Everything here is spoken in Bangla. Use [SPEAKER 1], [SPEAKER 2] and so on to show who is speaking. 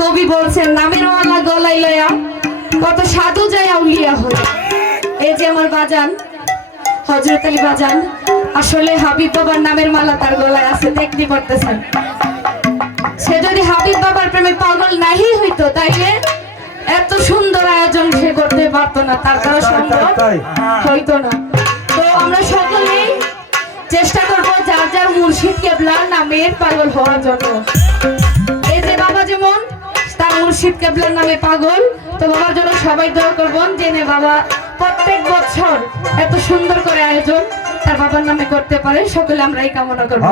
[SPEAKER 1] কবি বলছেন নামের মালা গলায় লয়া কত সাধু যায় আউলিয়া হয়ে এই যে আমার বাজান হজরত আলী বাজান আসলে হাবিব বাবার নামের মালা তার গলায় আছে দেখতে পারতেছেন। সে যদি হাবিব বাবার প্রেমে পাগল নাহি হইতো তাইলে এত সুন্দর আয়োজন সে করতে পারতো না তার দ্বারা সম্ভব হইতো না। তো আমরা সকলেই চেষ্টা করব যার যার মুর্শিদ কেবলার নামের পাগল হওয়ার জন্য। এই যে বাবা যেমন মুর্শিদ কেবলার নামে পাগল। তো বাবার জন্য সবাই দোয়া করবেন জেনে বাবা, প্রত্যেক বছর এত সুন্দর করে আয়োজন তার বাবার নামে করতে পারে। সকলে আমরা এই কামনা করব।